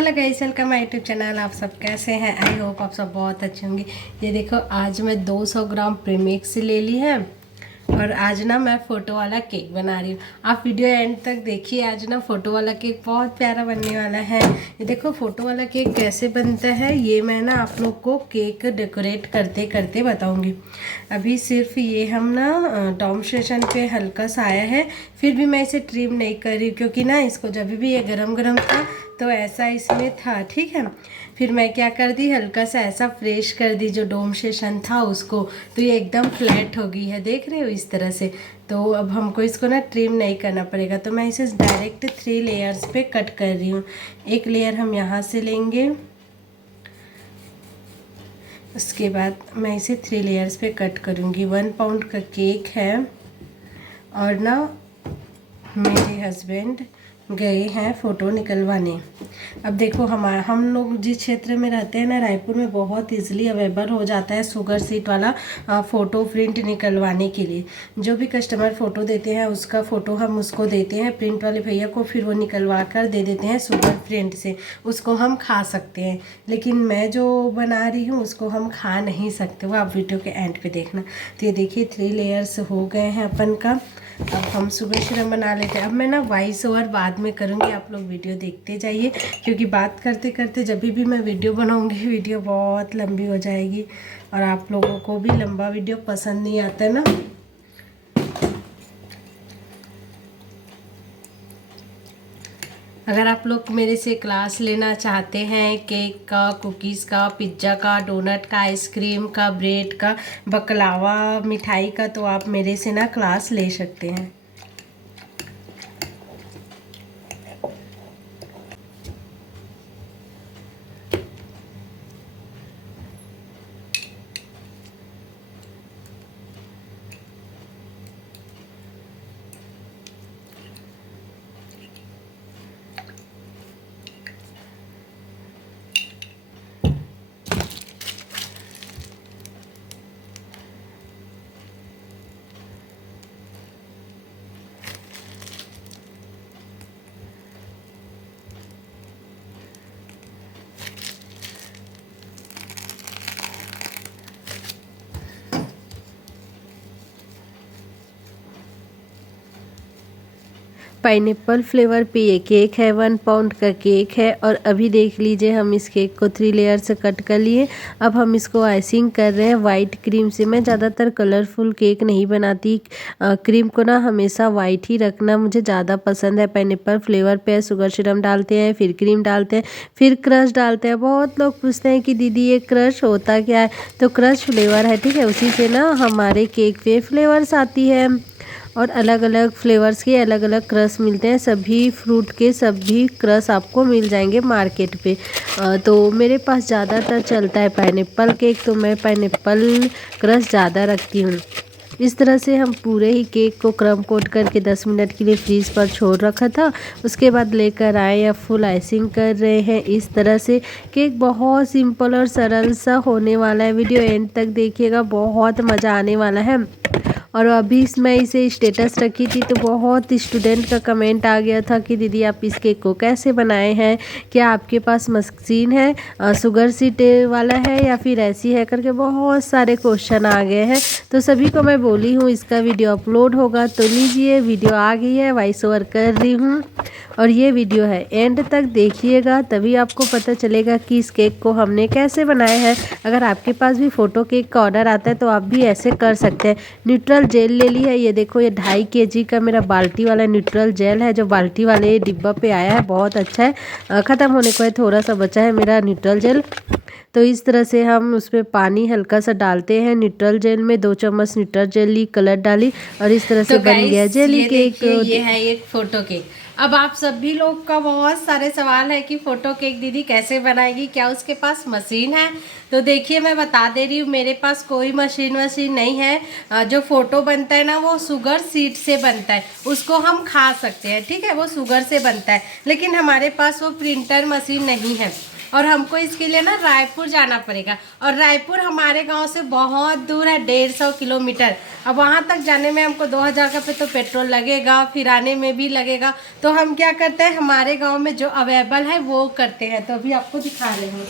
Hello guys, welcome my YouTube channel. आप सब कैसे हैं? आई होप आप सब बहुत अच्छे होंगे। ये देखो, आज मैं 200 ग्राम प्रीमिक्स ले ली है और आज ना मैं फ़ोटो वाला केक बना रही हूँ। आप वीडियो एंड तक देखिए। आज ना फ़ोटो वाला केक बहुत प्यारा बनने वाला है। ये देखो फ़ोटो वाला केक कैसे बनता है, ये मैं ना आप लोग को केक डेकोरेट करते करते बताऊँगी। अभी सिर्फ ये हम ना टॉम सेशन पे हल्का सा आया है, फिर भी मैं इसे ट्रिम नहीं कर रही क्योंकि ना इसको जब भी ये गरम गरम था तो ऐसा इसमें था, ठीक है। फिर मैं क्या कर दी, हल्का सा ऐसा फ्रेश कर दी जो डोम सेशन था उसको, तो ये एकदम फ्लैट हो गई है, देख रहे हो इस तरह से। तो अब हमको इसको ना ट्रिम नहीं करना पड़ेगा, तो मैं इसे डायरेक्ट 3 लेयर्स पे कट कर रही हूँ। एक लेयर हम यहाँ से लेंगे, उसके बाद मैं इसे 3 लेयर्स पे कट करूँगी। 1 पाउंड का केक है और ना मेरे हस्बैंड गए हैं फ़ोटो निकलवाने। अब देखो हम लोग जिस क्षेत्र में रहते हैं ना, रायपुर में बहुत इजीली अवेलेबल हो जाता है शुगर सीट वाला फ़ोटो प्रिंट निकलवाने के लिए। जो भी कस्टमर फ़ोटो देते हैं उसका फ़ोटो हम उसको देते हैं प्रिंट वाले भैया को, फिर वो निकलवा कर दे देते हैं शुगर प्रिंट से। उसको हम खा सकते हैं, लेकिन मैं जो बना रही हूँ उसको हम खा नहीं सकते। वो आप वीडियो के एंड पे देखना। तो ये देखिए 3 लेयर्स हो गए हैं अपन का। अब हम शुगर सिरप बना लेते हैं। अब मैं ना वॉइस ओवर बाद में करूँगी, आप लोग वीडियो देखते जाइए क्योंकि बात करते करते जब भी मैं वीडियो बनाऊँगी वीडियो बहुत लंबी हो जाएगी और आप लोगों को भी लंबा वीडियो पसंद नहीं आता है ना। अगर आप लोग मेरे से क्लास लेना चाहते हैं केक का, कुकीज़ का, पिज्ज़ा का, डोनट का, आइसक्रीम का, ब्रेड का, बकलावा मिठाई का, तो आप मेरे से ना क्लास ले सकते हैं। पाइनएप्पल फ्लेवर पे ये केक है, 1 पाउंड का केक है। और अभी देख लीजिए हम इस केक को 3 लेयर से कट कर लिए। अब हम इसको आइसिंग कर रहे हैं वाइट क्रीम से। मैं ज़्यादातर कलरफुल केक नहीं बनाती, क्रीम को ना हमेशा वाइट ही रखना मुझे ज़्यादा पसंद है। पाइनएप्पल फ्लेवर पे शुगर सिरप डालते हैं, फिर क्रीम डालते हैं, फिर क्रश डालते हैं। बहुत लोग पूछते हैं कि दीदी ये क्रश होता क्या है, तो क्रश फ्लेवर है, ठीक है। उसी से ना हमारे केक पे फ्लेवर्स आती है और अलग अलग फ्लेवर्स के अलग अलग क्रश मिलते हैं। सभी फ्रूट के सभी क्रश आपको मिल जाएंगे मार्केट पे। तो मेरे पास ज़्यादातर चलता है पाइनएप्पल केक, तो मैं पाइनएप्पल क्रश ज़्यादा रखती हूँ। इस तरह से हम पूरे ही केक को क्रम कोट करके 10 मिनट के लिए फ्रीज पर छोड़ रखा था। उसके बाद लेकर आए या फुल आइसिंग कर रहे हैं। इस तरह से केक बहुत सिंपल और सरल सा होने वाला है। वीडियो एंड तक देखिएगा, बहुत मज़ा आने वाला है। और अभी मैं इसे स्टेटस रखी थी तो बहुत स्टूडेंट का कमेंट आ गया था कि दीदी आप इस केक को कैसे बनाए हैं, क्या आपके पास मशीन है शुगर सीट वाला है या फिर ऐसी है, करके बहुत सारे क्वेश्चन आ गए हैं। तो सभी को मैं बोली हूँ इसका वीडियो अपलोड होगा, तो लीजिए वीडियो आ गई है, वॉइस ओवर कर रही हूँ। और ये वीडियो है एंड तक देखिएगा, तभी आपको पता चलेगा कि इस केक को हमने कैसे बनाया है। अगर आपके पास भी फ़ोटो केक का ऑर्डर आता है तो आप भी ऐसे कर सकते हैं। न्यूट्रल जेल ले ली है, ये देखो ये 2.5 kg का मेरा बाल्टी वाला न्यूट्रल जेल है, जो बाल्टी वाले डिब्बा पे आया है, बहुत अच्छा है। ख़त्म होने को है, थोड़ा सा बचा है मेरा न्यूट्रल जेल। तो इस तरह से हम उसमें पानी हल्का सा डालते हैं न्यूट्रल जेल में। 2 चम्मच न्यूट्रल जेली कलर डाली और इस तरह से बन गया जेली केक। ये है एक फ़ोटो केक। अब आप सभी लोग का बहुत सारे सवाल है कि फ़ोटो केक दीदी कैसे बनाएगी, क्या उसके पास मशीन है। तो देखिए मैं बता दे रही हूँ, मेरे पास कोई मशीन नहीं है। जो फ़ोटो बनता है ना वो शुगर सीड से बनता है, उसको हम खा सकते हैं, ठीक है, वो शुगर से बनता है। लेकिन हमारे पास वो प्रिंटर मशीन नहीं है, और हमको इसके लिए ना रायपुर जाना पड़ेगा, और रायपुर हमारे गांव से बहुत दूर है, 150 किलोमीटर। अब वहां तक जाने में हमको 2000 का पे तो पेट्रोल लगेगा, फिर आने में भी लगेगा। तो हम क्या करते हैं, हमारे गांव में जो अवेलेबल है वो करते हैं। तो अभी आपको दिखा रहे हैं।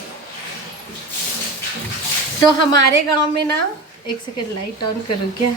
तो हमारे गांव में ना, एक सेकेंड लाइट ऑन करूँ क्या?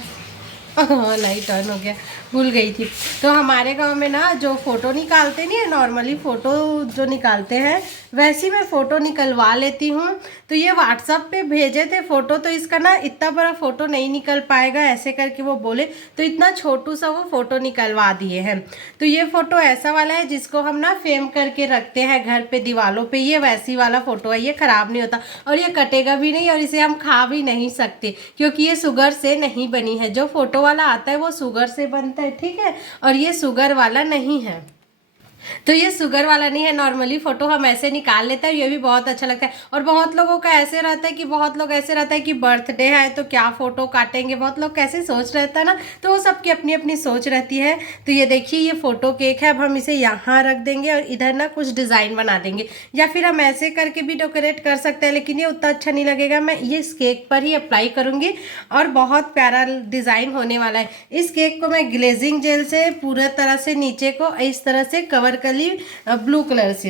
हाँ लाइट ऑन हो गया, भूल गई थी। तो हमारे गांव में ना जो फ़ोटो निकालते नहीं है, नॉर्मली फ़ोटो जो निकालते हैं वैसी मैं फ़ोटो निकलवा लेती हूँ। तो ये व्हाट्सअप पे भेजे थे फ़ोटो, तो इसका ना इतना बड़ा फ़ोटो नहीं निकल पाएगा ऐसे करके वो बोले, तो इतना छोटू सा वो फ़ोटो निकलवा दिए हैं। तो ये फ़ोटो ऐसा वाला है जिसको हम ना फ्रेम करके रखते हैं घर पे दीवारों पे। ये वैसी वाला फ़ोटो है, ये ख़राब नहीं होता और ये कटेगा भी नहीं, और इसे हम खा भी नहीं सकते क्योंकि ये शुगर से नहीं बनी है। जो फ़ोटो वाला आता है वो शुगर से बनता है, ठीक है, और ये शुगर वाला नहीं है। तो ये शुगर वाला नहीं है, नॉर्मली फ़ोटो हम ऐसे निकाल लेते हैं। ये भी बहुत अच्छा लगता है। और बहुत लोगों का ऐसे रहता है कि बर्थडे है तो क्या फ़ोटो काटेंगे, बहुत लोग कैसे सोच रहता है ना, तो वो सबकी अपनी अपनी सोच रहती है। तो ये देखिए ये फ़ोटो केक है। अब हम इसे यहाँ रख देंगे और इधर ना कुछ डिज़ाइन बना देंगे, या फिर हम ऐसे करके भी डेकोरेट कर सकते हैं, लेकिन ये उतना अच्छा नहीं लगेगा। मैं ये इस केक पर ही अप्लाई करूँगी और बहुत प्यारा डिज़ाइन होने वाला है। इस केक को मैं ग्लेजिंग जेल से पूरा तरह से नीचे को इस तरह से कवर कर ली ब्लू कलर से।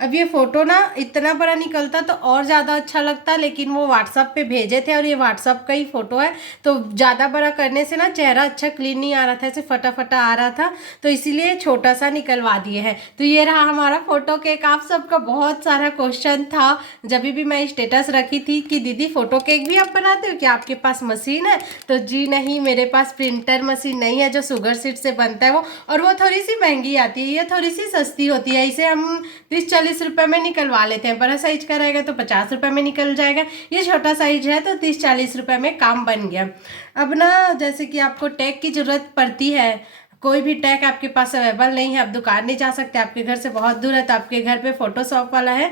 अब ये फ़ोटो ना इतना बड़ा निकलता तो और ज़्यादा अच्छा लगता, लेकिन वो व्हाट्सअप पे भेजे थे और ये व्हाट्सअप का ही फ़ोटो है, तो ज़्यादा बड़ा करने से ना चेहरा अच्छा क्लीन नहीं आ रहा था, ऐसे फटा फटा आ रहा था, तो इसीलिए छोटा सा निकलवा दिए हैं। तो ये रहा हमारा फ़ोटो केक। आप सबका बहुत सारा क्वेश्चन था जब भी मैं स्टेटस रखी थी कि दीदी फ़ोटो केक भी आप बनाते हो क्या, आपके पास मशीन है? तो जी नहीं, मेरे पास प्रिंटर मशीन नहीं है जो शुगर सीट से बनता है वो, और वो थोड़ी सी महंगी आती है, ये थोड़ी सी सस्ती होती है। इसे हम 30-40 रुपए में निकलवा लेते हैं। बड़ा साइज का रहेगा तो 50 रुपए में निकल जाएगा, ये छोटा साइज है तो 30-40 रुपए में काम बन गया। अब ना जैसे कि आपको टैग की ज़रूरत पड़ती है, कोई भी टैग आपके पास अवेलेबल नहीं है, आप दुकान नहीं जा सकते, आपके घर से बहुत दूर है, तो आपके घर पे फोटोशॉप वाला है,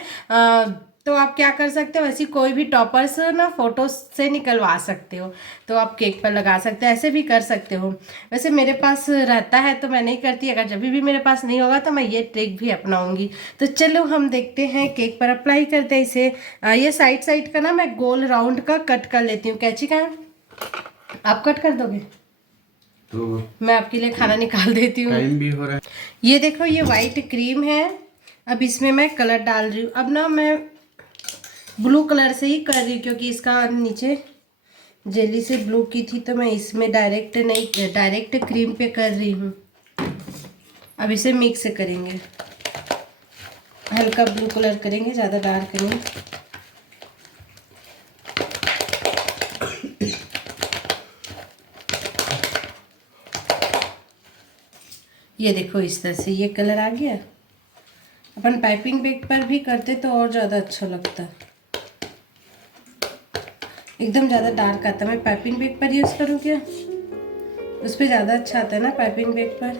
तो आप क्या कर सकते हो, वैसी कोई भी टॉपर्स ना फ़ोटो से निकलवा सकते हो, तो आप केक पर लगा सकते हो, ऐसे भी कर सकते हो। वैसे मेरे पास रहता है तो मैं नहीं करती, अगर जब भी मेरे पास नहीं होगा तो मैं ये ट्रिक भी अपनाऊंगी। तो चलो हम देखते हैं, केक पर अप्लाई करते हैं इसे। ये साइड साइड का ना मैं गोल राउंड का कट कर लेती हूँ। कैंची कहाँ है? आप कट कर दोगे तो मैं आपके लिए खाना निकाल देती हूँ, टाइम भी हो रहा है। ये देखो ये वाइट क्रीम है, अब इसमें मैं कलर डाल रही हूँ। अब ना मैं ब्लू कलर से ही कर रही हूँ क्योंकि इसका नीचे जेली से ब्लू की थी, तो मैं इसमें डायरेक्ट क्रीम पे कर रही हूँ। अब इसे मिक्स करेंगे, हल्का ब्लू कलर करेंगे, ज़्यादा डार्क नहीं। ये देखो इस तरह से ये कलर आ गया। अपन पाइपिंग बैग पर भी करते तो और ज़्यादा अच्छा लगता, एकदम ज़्यादा डार्क आता। मैं पाइपिंग बैग पर यूज़ करूँ क्या? उस पर ज़्यादा अच्छा आता है ना पाइपिंग बैग पर।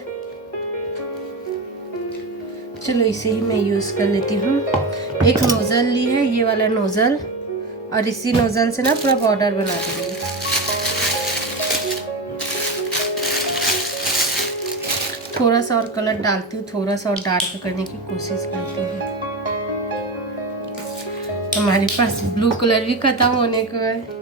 चलो इसे ही मैं यूज़ कर लेती हूँ। एक नोज़ल ली है, ये वाला नोज़ल, और इसी नोज़ल से ना पूरा बॉर्डर बना देंगे। थोड़ा सा और कलर डालती हूँ, थोड़ा सा और डार्क करने की कोशिश करती हूँ। हमारे पास ब्लू कलर भी खत्म होने को है।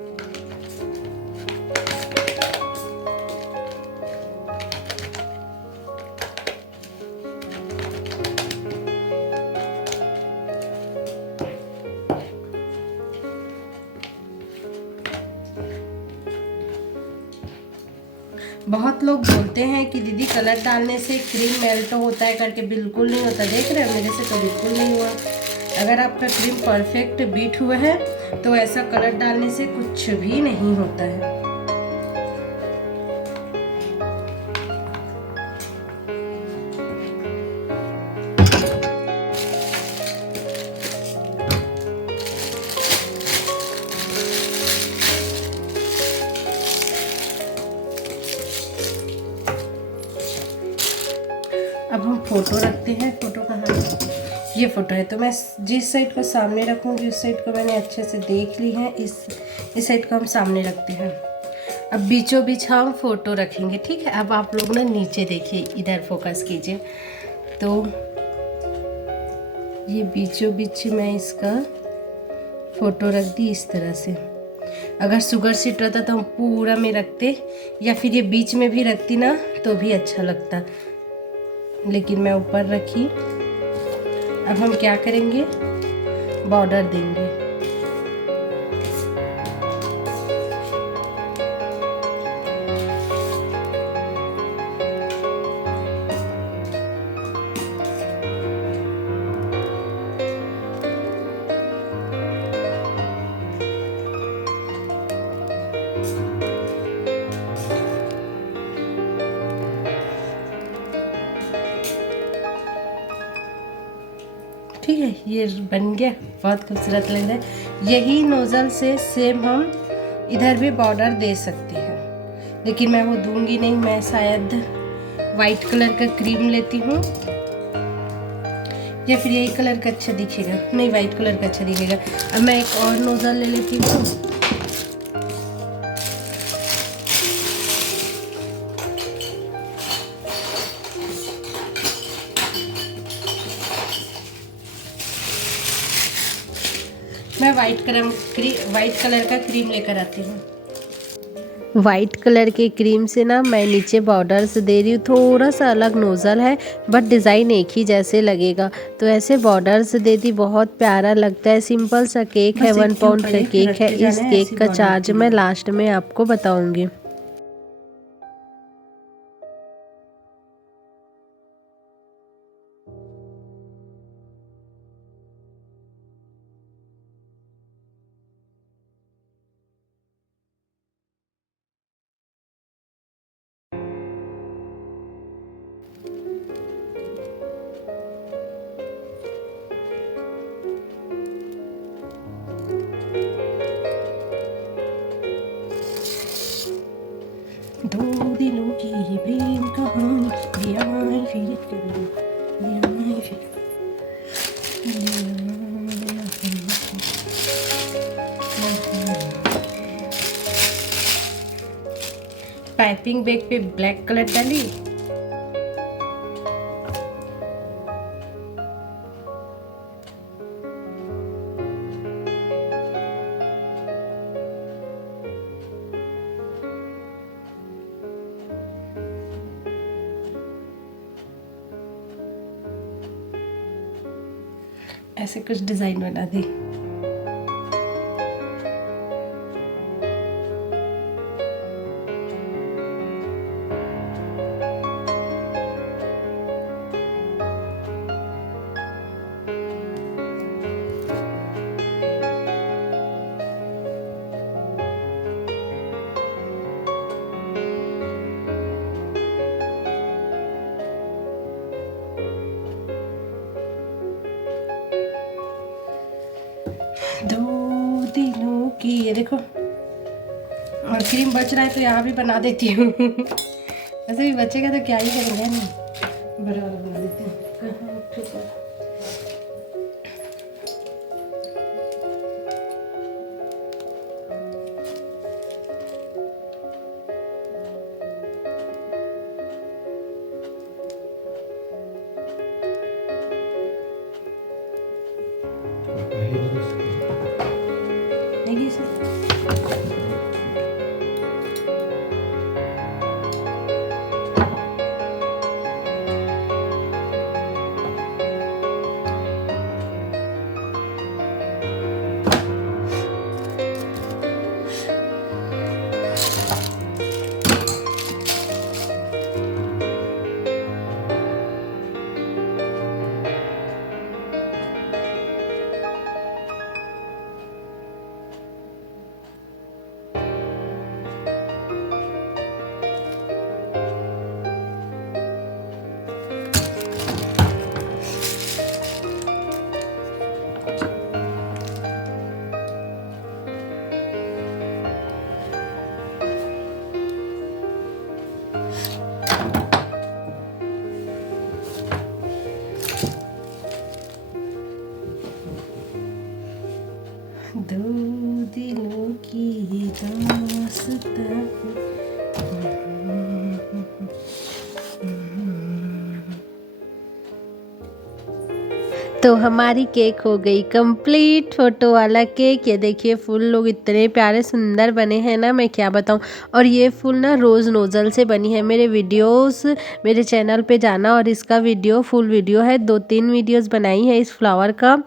बहुत लोग बोलते हैं कि दीदी कलर डालने से क्रीम मेल्ट होता है करके, बिल्कुल नहीं होता। देख रहे हो मेरे से तो बिल्कुल नहीं हुआ। अगर आपका क्रीम परफेक्ट बीट हुआ है तो ऐसा कलर डालने से कुछ भी नहीं होता है। अब हम फोटो रखते हैं। फोटो कहाँ है? ये फोटो है, तो मैं जिस साइड को सामने रखूँगी उस साइड को मैंने अच्छे से देख ली है। इस साइड को हम सामने रखते हैं। अब बीचों बीच हम फोटो रखेंगे, ठीक है। अब आप लोग ना नीचे देखिए, इधर फोकस कीजिए। तो ये बीचों बीच मैं इसका फ़ोटो रख दी इस तरह से। अगर शुगर सीट रहता तो हम पूरा में रखते, या फिर ये बीच में भी रखती ना तो भी अच्छा लगता, लेकिन मैं ऊपर रखी। अब हम क्या करेंगे, बॉर्डर देंगे। ठीक है, ये बन गया, बहुत खूबसूरत लग रहा है। यही नोज़ल से सेम हम इधर भी बॉर्डर दे सकते हैं, लेकिन मैं वो दूंगी नहीं। मैं शायद वाइट कलर का क्रीम लेती हूँ, या फिर यही कलर का अच्छा दिखेगा। नहीं, वाइट कलर का अच्छा दिखेगा। अब मैं एक और नोज़ल ले लेती हूँ। मैं वाइट कलर का क्रीम लेकर आती हूँ। वाइट कलर के क्रीम से ना मैं नीचे बॉर्डर्स दे रही हूँ। थोड़ा सा अलग नोज़ल है बट डिज़ाइन एक ही जैसे लगेगा, तो ऐसे बॉर्डर्स दे दी, बहुत प्यारा लगता है। सिंपल सा केक है, 1 पाउंड का केक है। इस केक का चार्ज मैं लास्ट में आपको बताऊंगी। दो दिलों की प्रेम कहानी, दिया है फिर दिया है फिर। पाइपिंग बैग पे ब्लैक कलर डाली। ऐसे कुछ डिज़ाइन बना दी। दो दिलों की, ये देखो, और क्रीम बच रहा है तो यहाँ भी बना देती हूँ। ऐसे भी बचेगा तो क्या ही करेंगे, नहीं बड़ा वाला बना देती हूँ। कहाँ ठीक है। देखिए इसे। दो दिलों की दास्तां। तो हमारी केक हो गई कंप्लीट, फोटो वाला केक। ये देखिए फूल लोग इतने प्यारे सुंदर बने हैं ना, मैं क्या बताऊं। और ये फूल ना रोज़ नोज़ल से बनी है। मेरे वीडियोस मेरे चैनल पे जाना और इसका वीडियो फुल वीडियो है, 2-3 वीडियोस बनाई है इस फ्लावर का।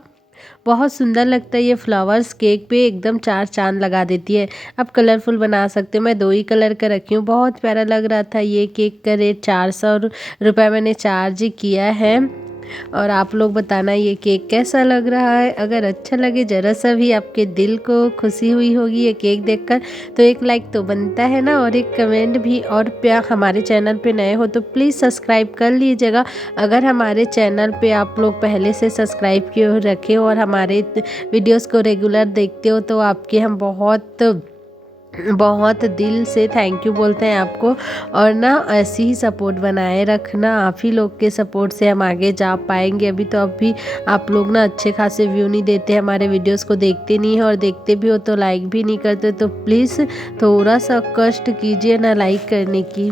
बहुत सुंदर लगता है ये फ्लावर्स, केक पे एकदम 4 चांद लगा देती है। आप कलरफुल बना सकते हो, मैं 2 ही कलर का रखी हूँ। बहुत प्यारा लग रहा था। ये केक का रेट 400 रुपये मैंने चार्ज किया है। और आप लोग बताना ये केक कैसा लग रहा है। अगर अच्छा लगे, ज़रा सा भी आपके दिल को खुशी हुई होगी ये केक देखकर, तो एक लाइक तो बनता है ना, और एक कमेंट भी। और प्यार हमारे चैनल पे नए हो तो प्लीज़ सब्सक्राइब कर लीजिएगा। अगर हमारे चैनल पे आप लोग पहले से सब्सक्राइब किए रखे हो और हमारे वीडियोस को रेगुलर देखते हो तो आपके हम बहुत दिल से थैंक यू बोलते हैं आपको। और ना ऐसी ही सपोर्ट बनाए रखना, आप ही लोग के सपोर्ट से हम आगे जा पाएंगे। अभी आप लोग ना अच्छे खासे व्यू नहीं देते, हमारे वीडियोस को देखते नहीं है, और देखते भी हो तो लाइक भी नहीं करते। तो प्लीज़ थोड़ा सा कष्ट कीजिए ना लाइक करने की।